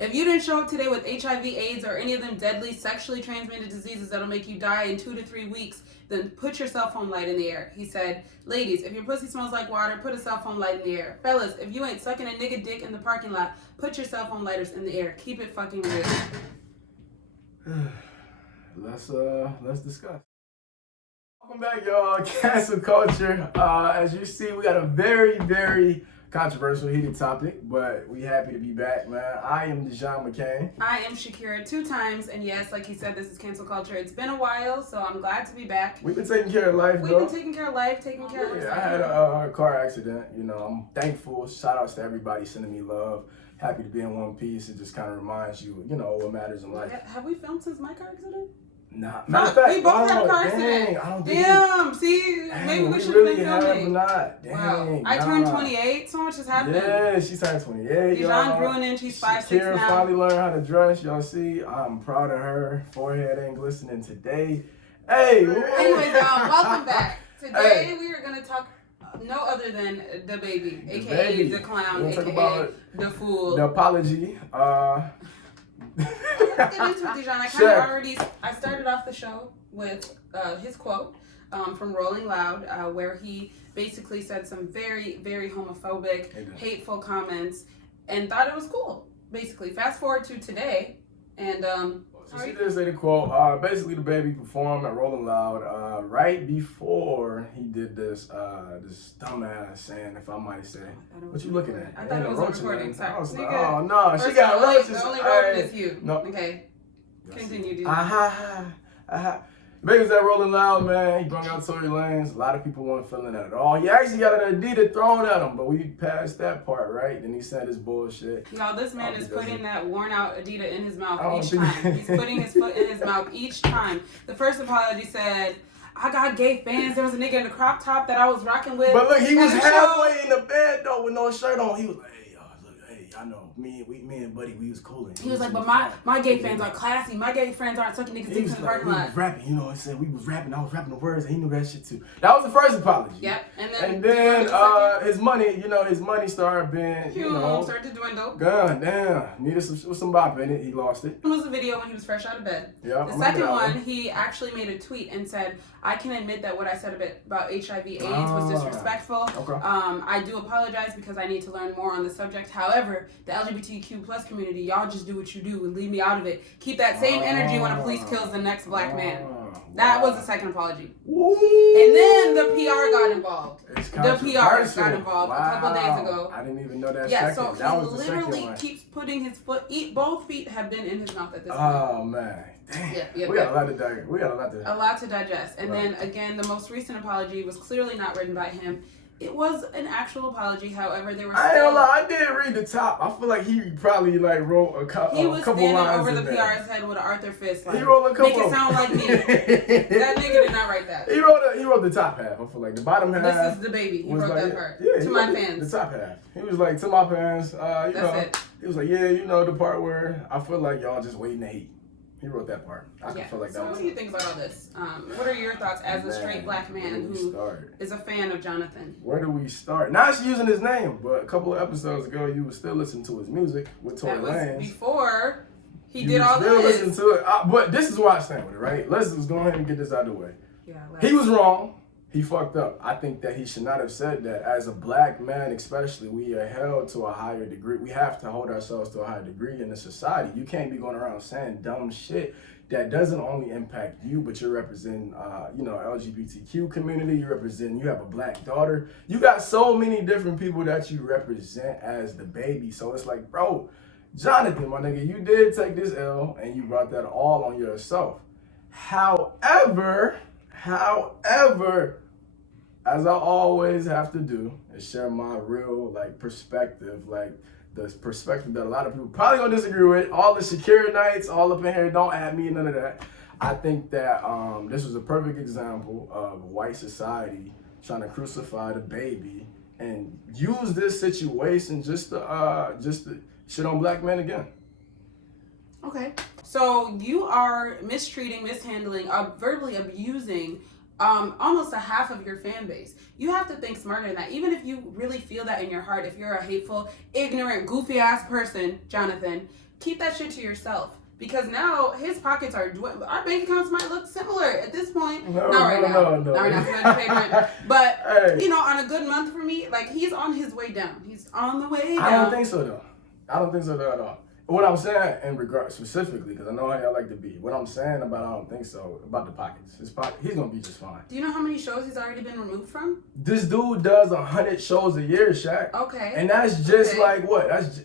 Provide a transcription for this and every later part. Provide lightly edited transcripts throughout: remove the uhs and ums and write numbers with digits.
If you didn't show up today with HIV, AIDS, or any of them deadly sexually transmitted diseases that'll make you die in 2 to 3 weeks, then put your cell phone light in the air. He said, ladies, if your pussy smells like water, put a cell phone light in the air. Fellas, if you ain't sucking a nigga dick in the parking lot, put your cell phone lighters in the air. Keep it fucking real. Let's discuss. Welcome back, y'all. Cancel culture. As you see, we got a very, very controversial, heated topic, but we happy to be back, man. I am Dijon Shakirah. I am Shakirah 2 times, and yes, like he said, this is cancel culture. It's been a while, so I'm glad to be back. We've been taking care of life, We've been taking care of life, taking care of I had a car accident. You know, I'm thankful. Shout outs to everybody sending me love. Happy to be in one piece. It just kind of reminds you, you know, what matters in life. Have we filmed since my car accident? Nah. Matter of fact, we both had a car accident. Damn, maybe we should really have been filming. Not. Dang, wow. I turned 28. So much has happened. Yeah, she turned 28. Dijon grew in. She's 5'6" now. Shakirah finally learned how to dress. Y'all see, I'm proud of her. Forehead ain't glistening today. Hey. Anyways, y'all, welcome back. Today we are gonna talk no other than the baby, aka the clown, aka the fool. The apology. Let's get into it, Dijon. I started off the show with his quote from Rolling Loud, where he basically said some very, very homophobic, hateful comments, and thought it was cool. Basically, fast forward to today, and she did say the quote. Basically, the baby performed at Rolling Loud right before he did this dumbass saying, if I might say. What you looking at? I thought it was on recording. Sorry. Oh no, she got roaches. The only roach is you. No. Okay. Continue, dude. Baby's at Rolling Loud, man. He brung out Tory Lanez. A lot of people weren't feeling that at all. He actually got an Adidas thrown at him, but we passed that part, right? Then he said his bullshit. Y'all, this man is putting that worn out Adidas in his mouth each time. He's putting his foot in his mouth each time. The first apology said, I got gay fans. There was a nigga in a crop top that I was rocking with. But look, he was halfway in the bed, though, with no shirt on. He was like, I know, me and Buddy, we was cool. He was like, but my gay fans are classy. My gay friends aren't sucking niggas dicks in the parking lot. He was rapping, you know what I'm saying? We was rapping, I was rapping the words, and he knew that shit too. That was the first apology. Yep, and then his money started being, started to dwindle. God damn, needed some bop in it. He lost it. It was a video when he was fresh out of bed. Yeah. The second one, he actually made a tweet and said, I can admit that what I said about HIV/AIDS was disrespectful. Okay. I do apologize because I need to learn more on the subject. However, the LGBTQ plus community, y'all just do what you do and leave me out of it. Keep that same energy when a police kills the next black man. That was the second apology. Ooh. And then the PR got involved. The PR got involved a couple days ago. I didn't even know that. Yeah, so he literally keeps putting his foot. Both feet have been in his mouth at this point. Oh man. Dang. Yeah, we got a lot to digest. A lot to digest. And then again, the most recent apology was clearly not written by him. It was an actual apology. However, there were still... I ain't gonna lie, I did read the top. I feel like he probably wrote a couple lines. He was standing over the PR's head with an Arthur fist. He wrote a couple. Make it sound like me. That nigga did not write that. He wrote the top half. I feel like the bottom half. This is the baby. He wrote that part. Yeah, to my fans. The top half. He was like, to my fans. That's it. He was like, the part where I feel like y'all just waiting to hate. He wrote that part. I feel like that was. So what do you think about all this? What are your thoughts as a straight black man who is a fan of Jonathan? Where do we start? Now she's using his name, but a couple of episodes ago, you were still listening to his music with Tory Lanez. That was before he did all this. Listening to it, but this is where I stand with it, right? Let's just go ahead and get this out of the way. Yeah. He was wrong. He fucked up. I think that he should not have said that. As a black man, especially, we are held to a higher degree. We have to hold ourselves to a higher degree in the society. You can't be going around saying dumb shit that doesn't only impact you, but you're representing, LGBTQ community. You have a black daughter. You got so many different people that you represent as the baby. So it's like, bro, Jonathan, my nigga, you did take this L and you brought that all on yourself. However, as I always have to do, is share my real perspective, the perspective that a lot of people probably gonna disagree with. All the Shakirah nights, all up in here, don't add me, none of that. I think that this was a perfect example of white society trying to crucify the baby and use this situation just to shit on black men again. Okay. So you are mistreating, mishandling, verbally abusing almost a half of your fan base. You have to think smarter than that. Even if you really feel that in your heart, if you're a hateful, ignorant, goofy ass person, Jonathan, keep that shit to yourself. Because now his pockets are our bank accounts might look similar at this point. Not right now. Not right now. But hey, on a good month for me, like he's on his way down. He's on the way down. I don't think so though. I don't think so though at all. What I'm saying in regard specifically, because I know how y'all like to be. What I'm saying about I don't think so about the pockets. He's gonna be just fine. Do you know how many shows he's already been removed from? This dude does 100 shows a year, Shaq. Okay. And that's just like what? That's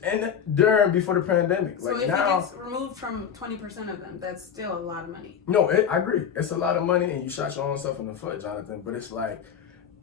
before the pandemic. So if now, he gets removed from 20% of them, that's still a lot of money. No, I agree. It's a lot of money, and you shot your own self in the foot, Jonathan. But it's like,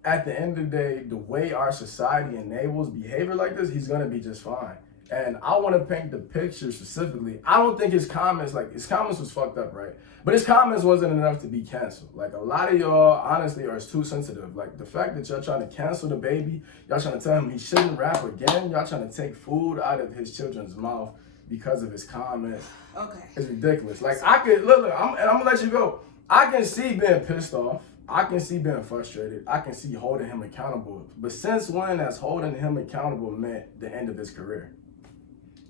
at the end of the day, the way our society enables behavior like this, he's gonna be just fine. And I want to paint the picture specifically. I don't think his comments was fucked up, right? But his comments wasn't enough to be canceled. Like, a lot of y'all, honestly, are too sensitive. Like, the fact that y'all trying to cancel the baby, y'all trying to tell him he shouldn't rap again, y'all trying to take food out of his children's mouth because of his comments. Okay. It's ridiculous. Like, I could, look, I'm going to let you go. I can see being pissed off. I can see being frustrated. I can see holding him accountable. But since when has holding him accountable meant the end of his career?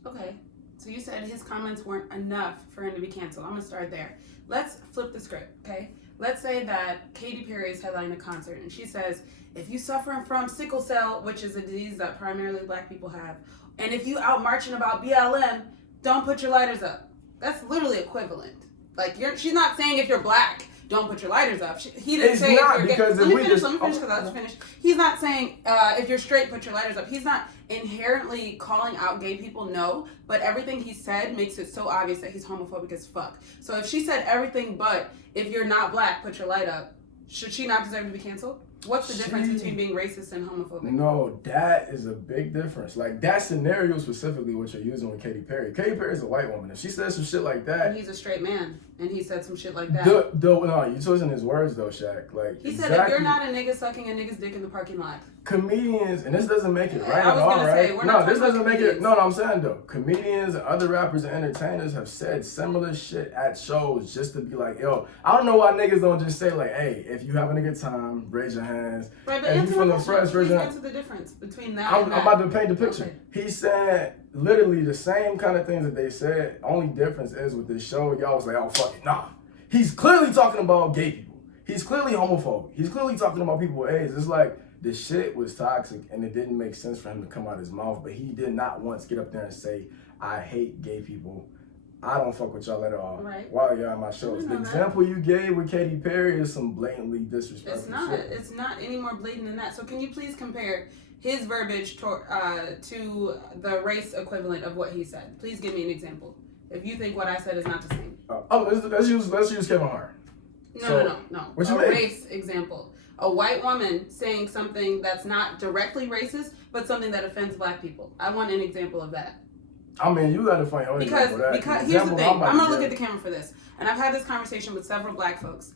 Okay, so you said his comments weren't enough for him to be canceled. I'm gonna start there. Let's flip the script, okay? Let's say that Katy Perry is headlining a concert and she says, if you suffering from sickle cell, which is a disease that primarily black people have, and if you out marching about BLM, don't put your lighters up. That's literally equivalent. Like, she's not saying if you're black, don't put your lighters up. He didn't say not, if you're because let me finish because I was finished. He's not saying if you're straight, put your lighters up. He's not inherently calling out gay people, no, but everything he said makes it so obvious that he's homophobic as fuck. So if she said everything but if you're not black, put your light up, should she not deserve to be canceled? What's the difference between being racist and homophobic? No, that is a big difference. Like, that scenario specifically what you're using with Katy Perry. Katy Perry is a white woman. If she says some shit like that... And he's a straight man, and he said some shit like that. No, you twisting his words, though, Shaq. Like, he said, if you're not a nigga sucking a nigga's dick in the parking lot. Comedians, and this doesn't make it right at all, right? This doesn't make it... No, I'm saying, though. Comedians and other rappers and entertainers have said similar shit at shows just to be like, yo, I don't know why niggas don't just say, like, hey, if you having a good time, raise your hands. Right, but answer my question. Please answer the difference between that and that. I'm about to paint the picture. Okay. He said literally the same kind of things that they said. Only difference is with this show, y'all was like, oh, fuck it, nah. He's clearly talking about gay people. He's clearly homophobic. He's clearly talking about people with AIDS. It's like, the shit was toxic and it didn't make sense for him to come out of his mouth, but he did not once get up there and say, I hate gay people. I don't fuck with y'all at all. Right. While y'all on my shows. The example you gave with Katy Perry is some blatantly disrespectful It's not. shit. It's not any more blatant than that. So can you please compare his verbiage to the race equivalent of what he said? Please give me an example. If you think what I said is not the same. Let's use Kevin Hart. No. What you a mean? Race example. A white woman saying something that's not directly racist, but something that offends black people. I want an example of that. I mean, you gotta find your own example of that. Because here's the thing. I'm gonna look at the camera for this, and I've had this conversation with several black folks.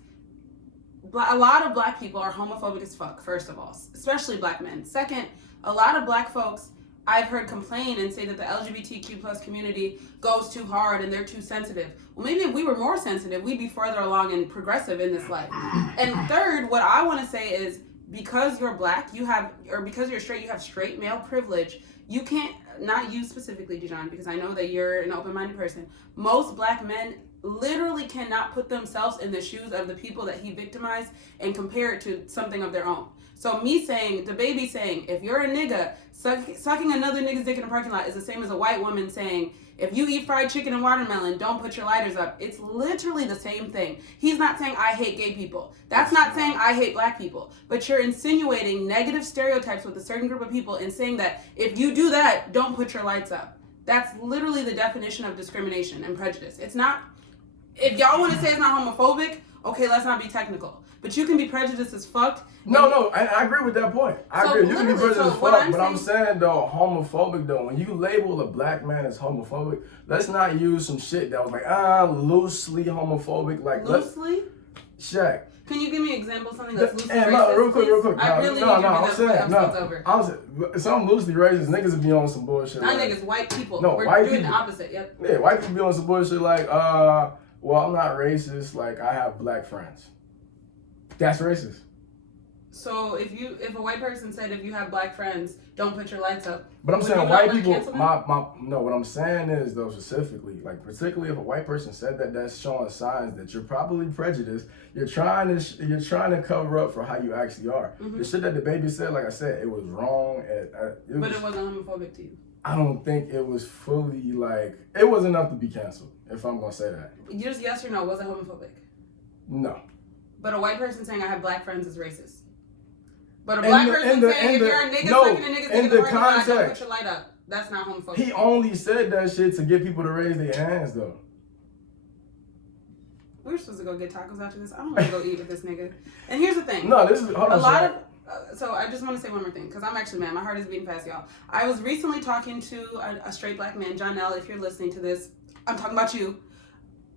A lot of black people are homophobic as fuck. First of all, especially black men. Second, a lot of black folks I've heard complain and say that the LGBTQ plus community goes too hard and they're too sensitive. Well, maybe if we were more sensitive, we'd be further along and progressive in this life. And third, what I want to say is because you're black, because you're straight, you have straight male privilege. You can't, not you specifically, Dijon, because I know that you're an open-minded person. Most black men literally cannot put themselves in the shoes of the people that he victimized and compare it to something of their own. So me saying, the baby saying, if you're a nigga, sucking another nigga's dick in a parking lot is the same as a white woman saying, if you eat fried chicken and watermelon, don't put your lighters up. It's literally the same thing. He's not saying I hate gay people. That's not saying I hate black people. But you're insinuating negative stereotypes with a certain group of people and saying that if you do that, don't put your lights up. That's literally the definition of discrimination and prejudice. It's not, if y'all want to say it's not homophobic, okay, let's not be technical. But you can be prejudiced as fuck. No, I agree with that point. I agree. You can be prejudiced as fuck, but I'm saying, though, homophobic, though, when you label a black man as homophobic, let's not use some shit that was like, loosely homophobic. Like, loosely? Shaq. Can you give me an example of something that's loosely racist, real quick. I really need you to do that before the episode's over. I'm saying, some loosely racist niggas would be on some bullshit. Not niggas, white people. No, We're white doing people. the opposite, yep. Yeah, white people be on some bullshit like, well, I'm not racist, like, I have black friends. That's racist. So if a white person said if you have black friends, don't put your lights up. But I'm would saying you not white wanna people. cancel them? No. What I'm saying is though specifically, like particularly if a white person said that, that's showing signs that you're probably prejudiced. You're trying to cover up for how you actually are. Mhm. The shit that the baby said, like I said, it was wrong. But it wasn't homophobic to you. I don't think it was fully like it was enough to be canceled. If I'm gonna say that. Just yes or no, was it homophobic? No. But a white person saying I have black friends is racist. But a In black the- person in the- saying in if the- you're a nigga no, sucking a nigga's dick in in the the parking lot, don't context. put your light up. That's not homophobic. He only said that shit to get people to raise their hands though. We're supposed to go get tacos after this. I don't want to go eat with this nigga. And here's the thing. No, this is hold on. A lot Shaq. of so I just want to say one more thing because I'm actually mad. My heart is beating fast, y'all. I was recently talking to a straight black man, John L. If you're listening to this, I'm talking about you.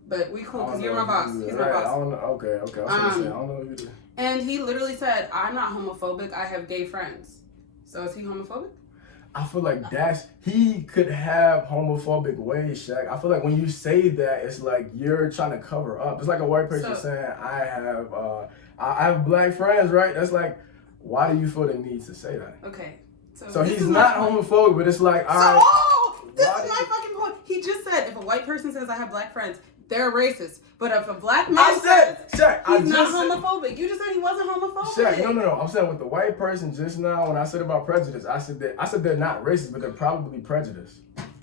But we cool because you're my boss. He's my boss. I don't know. Okay. I was gonna say I don't know what you do. And he literally said, "I'm not homophobic. I have gay friends." So is he homophobic? I feel like he could have homophobic ways, Shaq. I feel like when you say that, it's like you're trying to cover up. It's like a white person saying, I have black friends, right? That's like, why do you feel the need to say that? Okay. So he's not homophobic, but it's like, all right. This is my fucking point. He just said if a white person says I have black friends, they're racist. But if a black man says Shaq, he's not homophobic, you just said he wasn't homophobic. Shaq, no. I'm saying with the white person just now, when I said about prejudice, I said they're not racist, but they're probably prejudiced.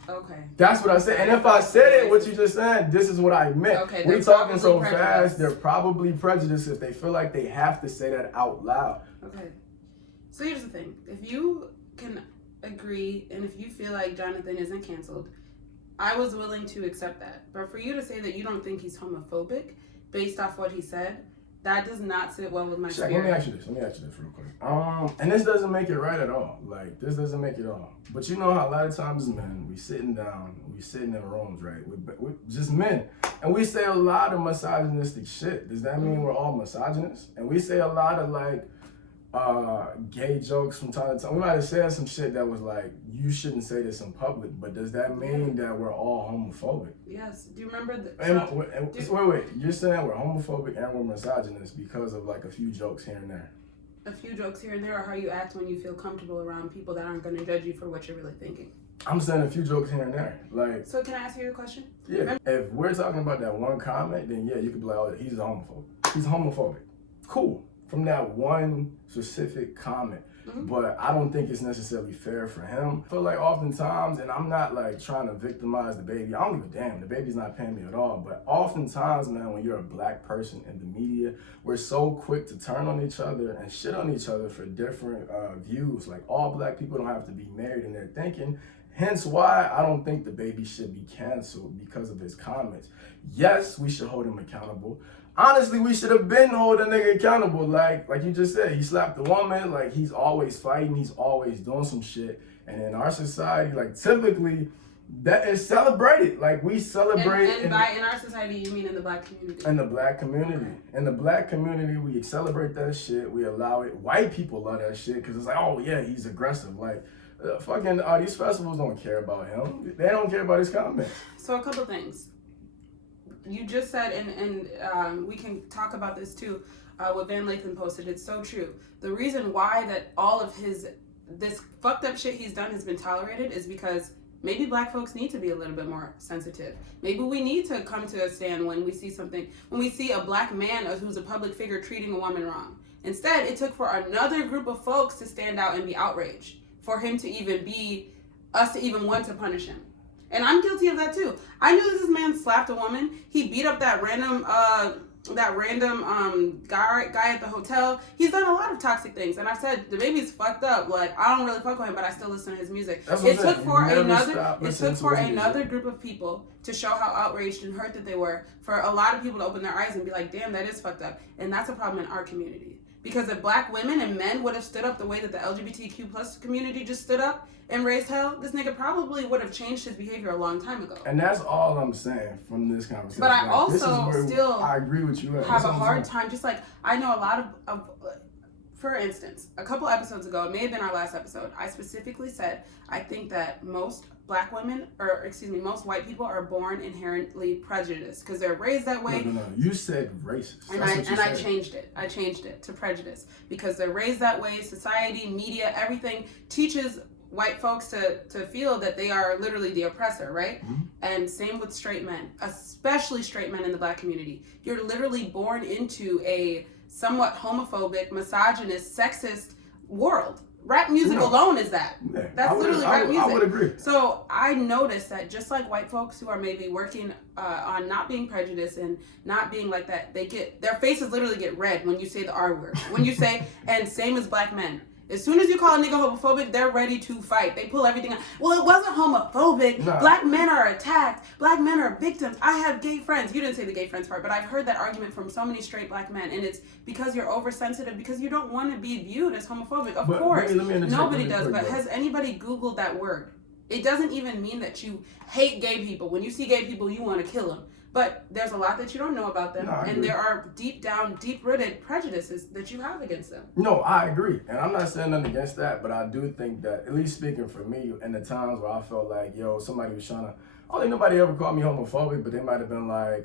Okay. That's what I said. And if I said it, what you just said, this is what I meant. Okay, we're talking so prejudiced. fast, they're probably prejudiced if they feel like they have to say that out loud. Okay. So here's the thing. If you can agree and if you feel like Jonathan isn't canceled, I was willing to accept that. But for you to say that you don't think he's homophobic based off what he said, that does not sit well with my spirit. Let me ask you this real quick. And this doesn't make it right at all. Like, this doesn't make it all. But you know how a lot of times, men, we sitting in rooms, right? We're just men. And we say a lot of misogynistic shit. Does that mean we're all misogynists? And we say a lot of, like, gay jokes from time to time. We might have said some shit that was like, you shouldn't say this in public, but does that mean that we're all homophobic? Yes. Do you remember wait, you're saying we're homophobic and we're misogynist because of like a few jokes here and there? A few jokes here and there, or how you act when you feel comfortable around people that aren't going to judge you for what you're really thinking? I'm saying a few jokes here and there. Like, so can I ask you a question? Yeah. If we're talking about that one comment, then yeah, you could be like, oh, he's a homophobe. He's homophobic. Cool. From that one specific comment. Mm-hmm. But I don't think it's necessarily fair for him. I feel like oftentimes, and I'm not like trying to victimize the baby. I don't give a damn. The baby's not paying me at all. But oftentimes, man, when you're a black person in the media, we're so quick to turn on each other and shit on each other for different views. Like all black people don't have to be married in their thinking. Hence why I don't think the baby should be canceled because of his comments. Yes, we should hold him accountable. Honestly, we should have been holding a nigga accountable. Like you just said, he slapped a woman. Like, he's always fighting. He's always doing some shit. And in our society, like, typically, that is celebrated. Like, we celebrate. And by in our society, you mean in the black community? In the black community. In the black community, we celebrate that shit. We allow it. White people love that shit because it's like, oh, yeah, he's aggressive. Like, these festivals don't care about him. They don't care about his comments. So a couple things. You just said, and we can talk about this too, what Van Lathan posted. It's so true. The reason why that all of this fucked up shit he's done has been tolerated is because maybe black folks need to be a little bit more sensitive. Maybe we need to come to a stand when we see something, when we see a black man who's a public figure treating a woman wrong. Instead, it took for another group of folks to stand out and be outraged, for him to even want to punish him. And I'm guilty of that too. I knew this man slapped a woman. He beat up that random guy at the hotel. He's done a lot of toxic things. And I said, the baby's fucked up. Like, I don't really fuck with him, but I still listen to his music. It took for another group of people to show how outraged and hurt that they were, for a lot of people to open their eyes and be like, damn, that is fucked up. And that's a problem in our community. Because if black women and men would have stood up the way that the LGBTQ plus community just stood up and raised hell, this nigga probably would have changed his behavior a long time ago. And that's all I'm saying from this conversation. But I also still I agree with you. Have a hard time, just like I know a lot of for instance, a couple episodes ago, it may have been our last episode, I specifically said I think that most black women, or excuse me, most white people are born inherently prejudiced because they're raised that way. No. You said racist. And I changed it. I changed it to prejudice because they're raised that way. Society, media, everything teaches white folks to feel that they are literally the oppressor, right? Mm-hmm. And same with straight men, especially straight men in the black community. You're literally born into a somewhat homophobic, misogynist, sexist world. Rap music alone is that. Yeah, That's literally rap music. I would agree. So I noticed that just like white folks who are maybe working on not being prejudiced and not being like that, their faces literally get red when you say the R word. When you say, and same as black men. As soon as you call a nigga homophobic, they're ready to fight. They pull everything out. Well, it wasn't homophobic. Nah. Black men are attacked. Black men are victims. I have gay friends. You didn't say the gay friends part, but I've heard that argument from so many straight black men. And it's because you're oversensitive, because you don't want to be viewed as homophobic. Of course, nobody does. But has anybody Googled that word? It doesn't even mean that you hate gay people. When you see gay people, you want to kill them. But there's a lot that you don't know about them, and there are deep-rooted prejudices that you have against them. No, I agree, and I'm not saying nothing against that, but I do think that, at least speaking for me, in the times where I felt like, somebody was trying to, I don't think nobody ever called me homophobic, but they might have been like,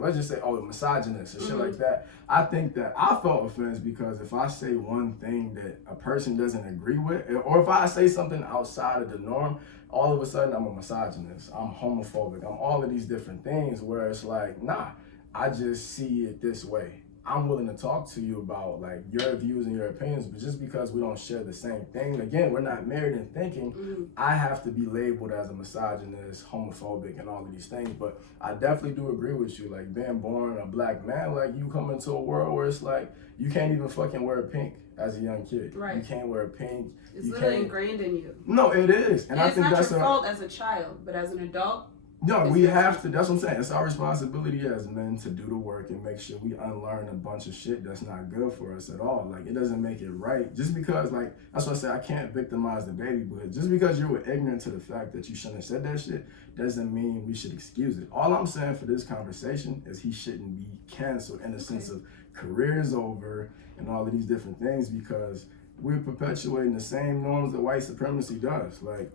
let's just say, misogynist and shit like that. I think that I felt offense because if I say one thing that a person doesn't agree with, or if I say something outside of the norm, all of a sudden I'm a misogynist, I'm homophobic, I'm all of these different things where it's like, nah, I just see it this way. I'm willing to talk to you about like your views and your opinions, but just because we don't share the same thing, again, we're not married in thinking, I have to be labeled as a misogynist, homophobic, and all of these things. But I definitely do agree with you, like being born a black man, like you come into a world where it's like, you can't even fucking wear pink as a young kid. Right. You can't wear pink. It's literally ingrained in you. No, it is. And I think that's your fault as a child, but as an adult, no, we have to. That's what I'm saying. It's our responsibility as men to do the work and make sure we unlearn a bunch of shit that's not good for us at all. Like, it doesn't make it right. Just because, like, that's why I say I can't victimize the baby, but just because you were ignorant to the fact that you shouldn't have said that shit doesn't mean we should excuse it. All I'm saying for this conversation is he shouldn't be canceled in the sense of career is over and all of these different things, because we're perpetuating the same norms that white supremacy does. Like,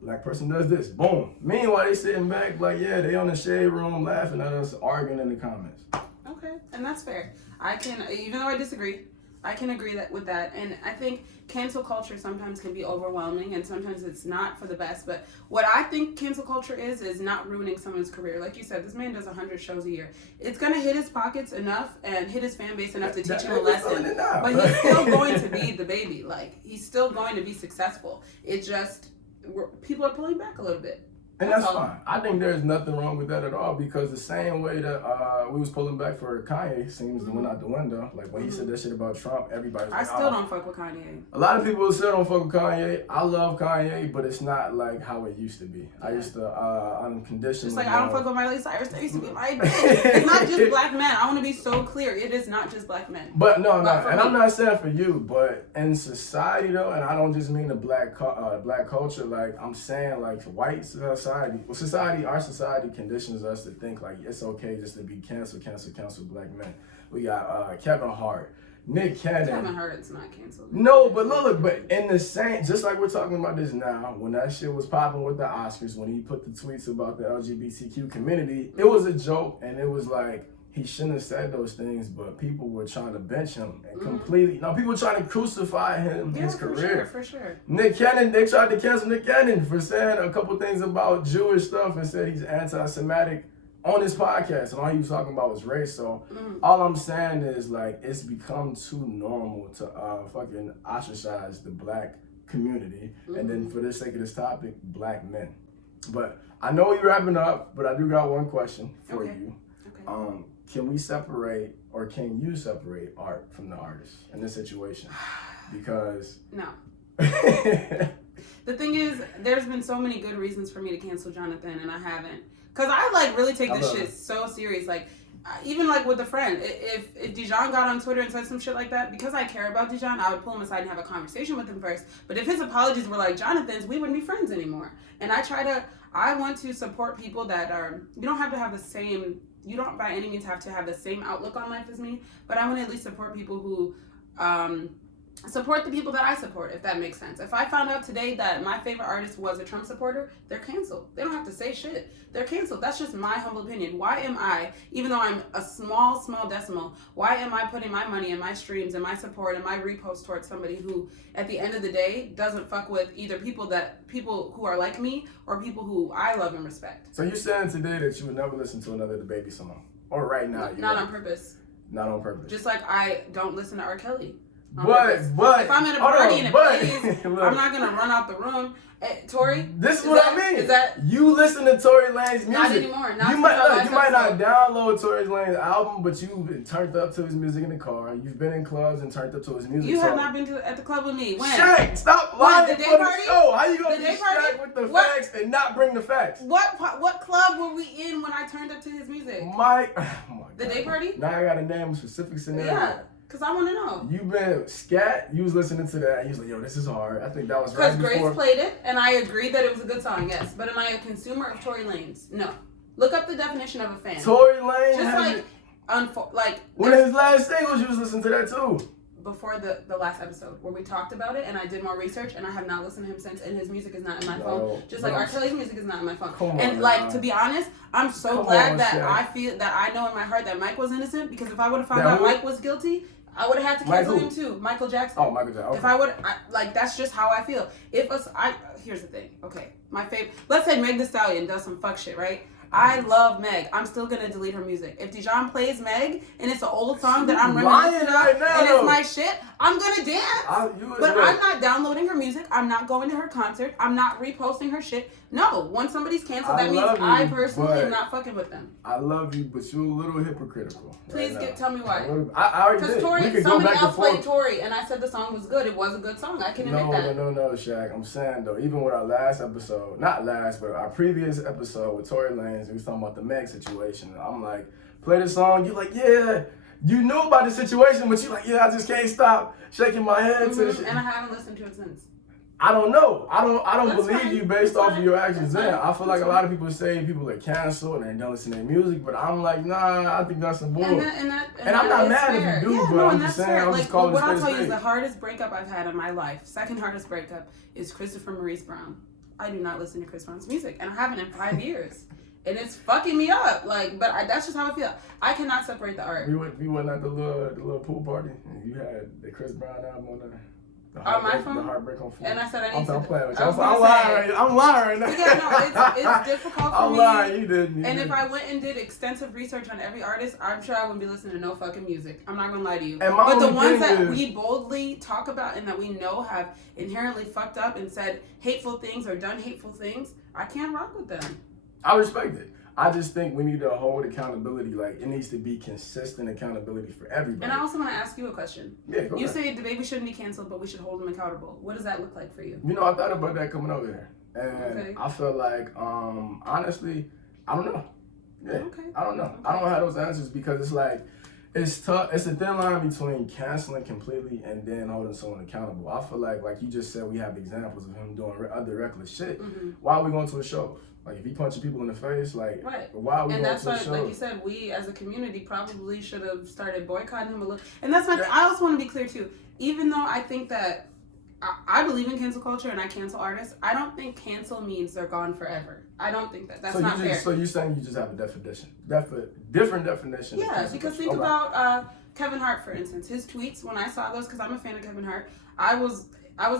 black person does this, boom. Meanwhile, they sitting back like, yeah, they on the shade room laughing at us, arguing in the comments. Okay, and that's fair. I can, even though I disagree, I can agree with that. And I think cancel culture sometimes can be overwhelming, and sometimes it's not for the best. But what I think cancel culture is not ruining someone's career. Like you said, this man does 100 shows a year. It's gonna hit his pockets enough and hit his fan base enough to teach him a lesson. But he's still going to be the baby. Like, he's still going to be successful. It just, people are pulling back a little bit. And that's fine. I think there's nothing wrong with that at all, because the same way that we was pulling back for Kanye seems to went out the window. Like when he said that shit about Trump, everybody's like, I still don't fuck with Kanye. A lot of people still don't fuck with Kanye. I love Kanye, but it's not like how it used to be. Yeah. I used to unconditionally. Just like I don't fuck with Miley Cyrus. That used to be my bitch. It's not just black men. I want to be so clear. It is not just black men. But no, and I'm not saying for you, but in society though, and I don't just mean the black culture. Like I'm saying, like white society. Our society conditions us to think like it's okay just to be cancel black men. We got Kevin Hart, Nick Cannon. Kevin Hart's not canceled. No, but look, but in the same, just like we're talking about this now, when that shit was popping with the Oscars, when he put the tweets about the LGBTQ community, it was a joke, and it was like, he shouldn't have said those things, but people were trying to bench him and completely. No, people were trying to crucify him, his career. For sure. Nick Cannon, they tried to cancel Nick Cannon for saying a couple things about Jewish stuff and said he's anti-Semitic on his podcast, and all he was talking about was race. So all I'm saying is like it's become too normal to fucking ostracize the black community, and then for the sake of this topic, black men. But I know we're wrapping up, but I do got one question for you. Okay. Can we separate, or can you separate art from the artist in this situation? Because no. The thing is, there's been so many good reasons for me to cancel Jonathan, and I haven't. Because I like really take this shit so serious. Like, even like with a friend, if Dijon got on Twitter and said some shit like that, because I care about Dijon, I would pull him aside and have a conversation with him first. But if his apologies were like Jonathan's, we wouldn't be friends anymore. And I want to support people that are, you don't have to have the same, you don't by any means have to have the same outlook on life as me, but I want to at least support people who support the people that I support, if that makes sense. If I found out today that my favorite artist was a Trump supporter, they're canceled. They don't have to say shit. They're canceled. That's just my humble opinion. Why am I, even though I'm a small decimal, why am I putting my money and my streams and my support and my repost towards somebody who, at the end of the day, doesn't fuck with either people who are like me or people who I love and respect? So you're saying today that you would never listen to another DaBaby song? Or right now? Not on purpose. Not on purpose. Just like I don't listen to R. Kelly. But if I'm at a party and it plays, I'm not gonna run out the room. Hey, Tory, this is what I mean. Is that you listen to Tory Lanez music? Not anymore. Not you might not download Tory Lanez album, but you've been turned up to his music in the car. You've been in clubs and turned up to his music. You have not been at the club with me. When? Shaq, stop lying the for day the party? show. How you gonna The be day party? Shaq with the facts and not bring the facts? What club were we in when I turned up to his music? Oh my The God. day party? Now I gotta name a specific scenario. Yeah. Because I want to know. You been scat, you was listening to that, and you was like, yo, this is hard. I think that was right Because before. Grace played it, and I agreed that it was a good song, yes. But am I a consumer of Tory Lanez? No. Look up the definition of a fan. Tory Lanez Just like one of his last singles, you was listening to that too. Before the last episode where we talked about it and I did more research and I have not listened to him since, and his music is not in my phone. Just like R. Kelly's music is not in my phone. And like, to be honest, I'm so glad that I feel that I know in my heart that Mike was innocent, because if I would have found out Mike was guilty, I would have had to cancel him too. Michael Jackson. Oh, Michael Jackson. Okay. If I would, that's just how I feel. Here's the thing. Okay, my favorite. Let's say Meg Thee Stallion does some fuck shit, right? I love Meg. I'm still gonna delete her music. If Dijon plays Meg and it's an old song that I'm reminiscing of and it's my shit, I'm gonna dance. But I'm not downloading her music. I'm not going to her concert. I'm not reposting her shit. No, when somebody's canceled, that means I personally am not fucking with them. I love you, but you're a little hypocritical. Please tell me why. I already did. Because somebody else played Tory, and I said the song was good. It was a good song. I can admit that. No, Shaq. I'm saying though, even with our last episode, not last, but our previous episode with Tory Lanez, we was talking about the Meg situation. And I'm like, play the song. You're like, yeah. You knew about the situation, but you're like, yeah, I just can't stop shaking my head to the shit. And I haven't listened to it since. I don't know. I don't That's believe fine. you based off of your actions then. I feel like That's a lot of people say people are canceled and they don't listen to their music, but I'm like, nah, I think that's some bull. And I'm not mad fair. if you do, yeah, but no, I'm just saying, I'm just calling what I'll it tell you is straight. the hardest breakup I've had in my life. Second hardest breakup is Christopher Maurice Brown. I do not listen to Chris Brown's music, and I haven't in 5 years. And it's fucking me up. That's just how I feel. I cannot separate the art. We went at the little pool party, and you had the Chris Brown album on there. On my phone? The Heartbreak on Fool. And I said I need to. I'm playing with you. I'm lying right now. Yeah, no, it's difficult for I'm me. lying. You didn't. And if I went and did extensive research on every artist, I'm sure I wouldn't be listening to no fucking music. I'm not gonna lie to you. But the ones that we boldly talk about and that we know have inherently fucked up and said hateful things or done hateful things, I can't rock with them. I respect it. I just think we need to hold accountability. Like, it needs to be consistent accountability for everybody. And I also want to ask you a question. Yeah, go ahead. You say DaBaby shouldn't be canceled, but we should hold him accountable. What does that look like for you? You know, I thought about that coming over here. And I feel like, honestly, I don't know. Yeah, okay. I don't know. Okay. I don't have those answers because it's like, it's tough. It's a thin line between canceling completely and then holding someone accountable. I feel like you just said, we have examples of him doing other reckless shit. Mm-hmm. Why are we going to a show? Like, if he punching people in the face, like, right. Why are we and going that's to a why, show? like you said, we as a community probably should have started boycotting him a little. And that's my I also want to be clear, too. Even though I think that I believe in cancel culture and I cancel artists, I don't think cancel means they're gone forever. I don't think that. That's not fair. So you're saying you just have a different definition? Yeah, because think about Kevin Hart, for instance. His tweets, when I saw those, because I'm a fan of Kevin Hart, I was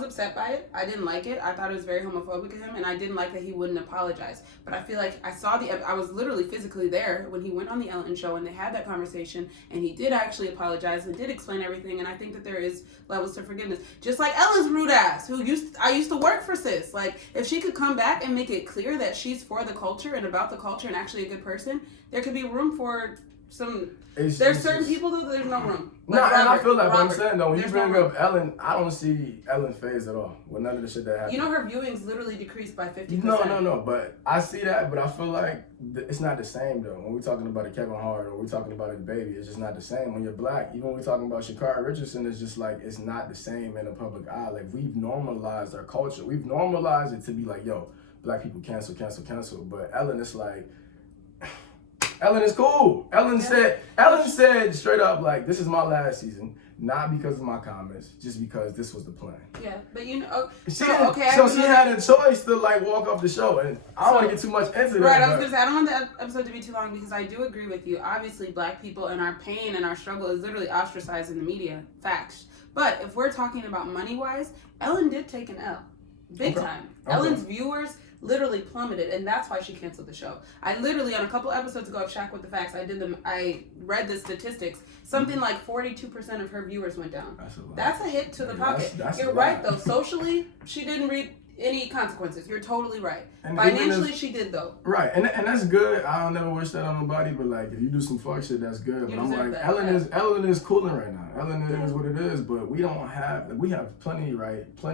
upset by it. I didn't like it. I thought it was very homophobic of him, and I didn't like that he wouldn't apologize. But I feel like I was literally physically there when he went on the Ellen show and they had that conversation, and he did actually apologize and did explain everything, and I think that there is levels to forgiveness. Just like Ellen's rude ass, I used to work for sis. Like, if she could come back and make it clear that she's for the culture and about the culture and actually a good person, there could be room for some... There's certain people though there's no room. Like and I feel like what I'm saying though, when you bring up Ellen, I don't see Ellen phase at all with none of the shit that happened. You know her viewings literally decreased by 50%. No, but I see that, but I feel like it's not the same though. When we're talking about a Kevin Hart or we're talking about a baby, it's just not the same. When you're black, even when we're talking about Shakirah Richardson, it's just like it's not the same in the public eye. Like, we've normalized our culture. We've normalized it to be like, yo, black people cancel. But Ellen, it's like Ellen is cool. Ellen said straight up, like, this is my last season. Not because of my comments, just because this was the plan. Yeah, but she had a choice to like walk off the show, and I don't want to get too much into that. Right, I was gonna say I don't want the episode to be too long because I do agree with you. Obviously, Black people and our pain and our struggle is literally ostracized in the media. Facts. But if we're talking about money wise, Ellen did take an L, big time. Okay. Ellen's viewers literally plummeted, and that's why she canceled the show. I literally, on a couple episodes ago of Shaq with the Facts, I read the statistics. Something like 42% of her viewers went down. That's a hit to the pocket. You're right, though. Socially, she didn't reap any consequences. You're totally right. And financially, she did, though. Right, and that's good. I don't never wish that on nobody, but like if you do some fuck shit, that's good. But I'm like, Ellen is cooling right now. Ellen is what it is, but we have plenty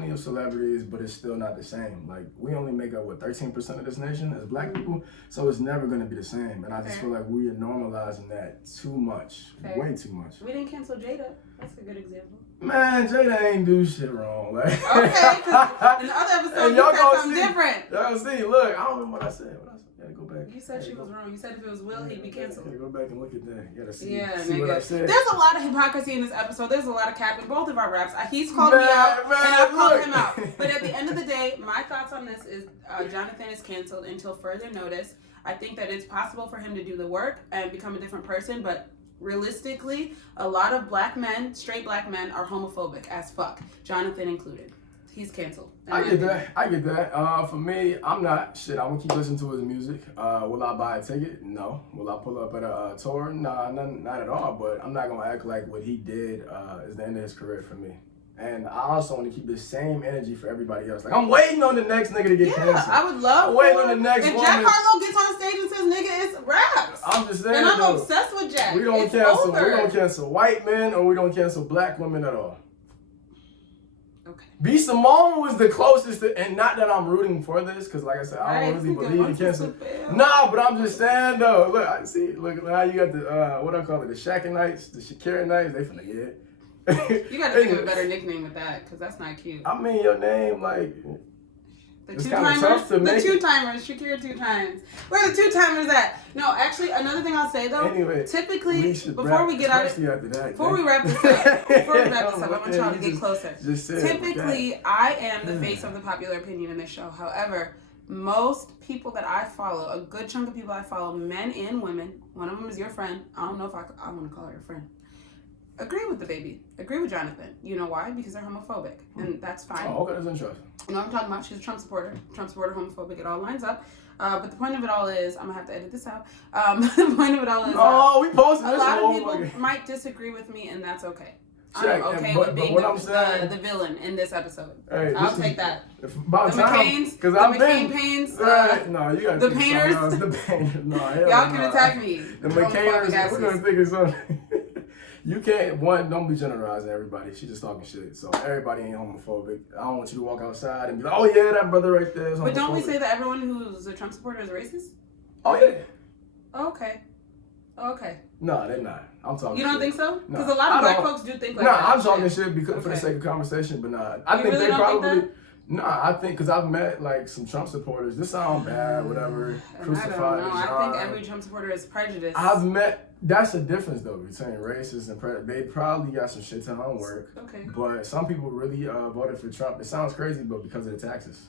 of celebrities, but it's still not the same. Like we only make up 13% of this nation as Black people, so it's never gonna be the same. And I just feel like we are normalizing that too much, way too much. We didn't cancel Jada. That's a good example. Man, Jada ain't do shit wrong. Like, okay, because in the other episode, you said something different. Y'all see, look, I don't remember what I said. Gotta go back. You said she was wrong. You said if it was Will, he'd be canceled. Go back and look at that. You gotta see, see what I said. There's a lot of hypocrisy in this episode. There's a lot of cap in both of our raps. He's called me out, and I've called him out. But at the end of the day, my thoughts on this is Jonathan is canceled until further notice. I think that it's possible for him to do the work and become a different person, but realistically, a lot of Black men, straight Black men, are homophobic as fuck. Jonathan included. He's canceled. I get that. For me, I'm not. Shit, I'm gonna keep listening to his music. Will I buy a ticket? No. Will I pull up at a tour? Nah, not at all. But I'm not gonna act like what he did is the end of his career for me. And I also want to keep the same energy for everybody else. Like, I'm waiting on the next nigga to get canceled. I would love I'm waiting on the next if woman. Jack Harlow gets on stage and says, nigga, it's raps. I'm just saying, and I'm obsessed with Jack. We don't cancel white men, or we don't cancel Black women at all. Okay. B. Simone was the closest to, and not that I'm rooting for this, because like I said, I don't really believe in cancel. Nah, but I'm just saying though. Look how you got the what I call it, the Shakirah nights, the Shakirah nights. They finna get it. You gotta think of a better nickname with that, because that's not cute. I mean, your name, like, it's kind of tough to make. The two-timers, Shakirah 2 times. Where are the 2-timers at? No, actually, another thing I'll say though. Anyway, typically, before we wrap this up, I want y'all to get closer. Typically, I am the face of the popular opinion in this show. However, most people that I follow, a good chunk of people I follow, men and women, one of them is your friend. I don't know if I want to call her your friend. Agree with the baby. Agree with Jonathan. You know why? Because they're homophobic. And that's fine. Oh, okay, that's interesting. You know what I'm talking about? She's a Trump supporter. Homophobic. It all lines up. But the point of it all is, I'm going to have to edit this out. The point of it all is, we posted this. A lot of people might disagree with me, and that's okay. I'm okay with being the villain in this episode. Hey, I'll take that. About the McCains, because I'm McCain paintings. No, you got the painters. The painters. No, y'all can attack me. The McCainers. We're gonna think of something. You can't, don't be generalizing everybody. She's just talking shit. So everybody ain't homophobic. I don't want you to walk outside and be like, oh yeah, that brother right there is homophobic. But don't we say that everyone who's a Trump supporter is racist? Oh yeah. Okay. No, they're not. I'm talking. You don't shit. think so? Because a lot of Black folks do think like that. I'm talking shit because for the sake of conversation, but nah. I think really they probably. Think I think because I've met like some Trump supporters. This sound bad, whatever. Crucified. I don't know. I think every Trump supporter is prejudiced. I've met. That's the difference though between racist and prejudice. They probably got some shit to homework. Okay. But some people really voted for Trump. It sounds crazy, but because of the taxes.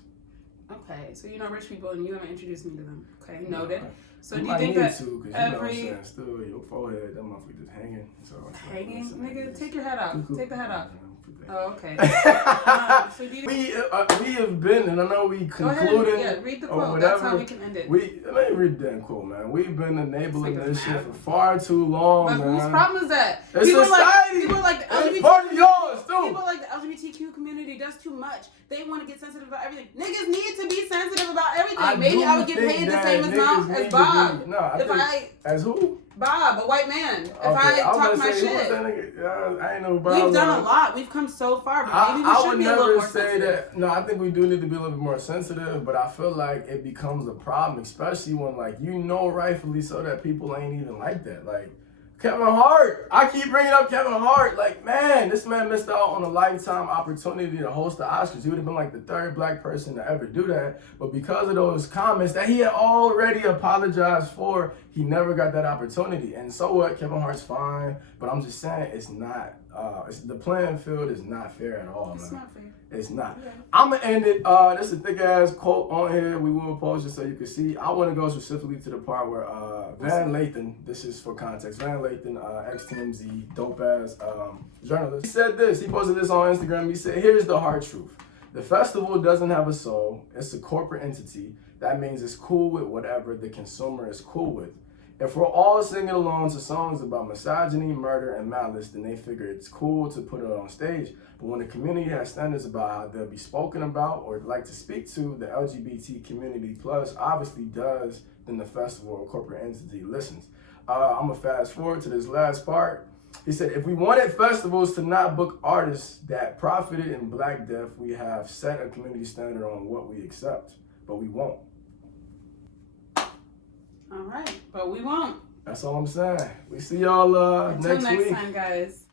Okay, so you know rich people and you haven't introduced me to them. Okay, noted. So you do you think that every still your forehead, that motherfucker just hanging. So hanging, nigga, take your head off. Take the head off. Oh, okay. So we have been, and I know we concluded. Go ahead. Yeah, read the quote. Whatever. That's how we can end it. Let me read the damn quote, man. We've been enabling this shit for far too long, but man. Whose problem is that? It's society. People like the LGBT. It's part of yours too. People like the LGBTQ community does too much. They want to get sensitive about everything. Niggas need to be sensitive about everything. Maybe I would get paid the same as Bob. As who? Bob, a white man. If I talk my shit. I ain't know Bob. We've done a lot. We've come so far, but maybe we should be a little more sensitive. No, I think we do need to be a little bit more sensitive, but I feel like it becomes a problem, especially when, like, rightfully so that people ain't even like that. Like, Kevin Hart. I keep bringing up Kevin Hart. Like, man, this man missed out on a lifetime opportunity to host the Oscars. He would have been like the third black person to ever do that. But because of those comments that he had already apologized for, he never got that opportunity. And so what? Kevin Hart's fine. But I'm just saying, it's not. The playing field is not fair at all, man. It's not fair. It's not. Yeah. I'm going to end it. This is a thick ass quote on here. We will post it so you can see. I want to go specifically to the part where Van Lathan, this is for context, Van Lathan, ex-TMZ, dope ass journalist, he said this. He posted this on Instagram. He said, here's the hard truth. The festival doesn't have a soul. It's a corporate entity. That means it's cool with whatever the consumer is cool with. If we're all singing along to songs about misogyny, murder, and malice, then they figure it's cool to put it on stage. But when the community has standards about how they'll be spoken about or like to speak to, the LGBT community plus obviously does, then the festival or corporate entity listens. I'm going to fast forward to this last part. He said, if we wanted festivals to not book artists that profited in Black death, we have set a community standard on what we accept, but we won't. All right, but we won't. That's all I'm saying. We see y'all Until next week. time, guys.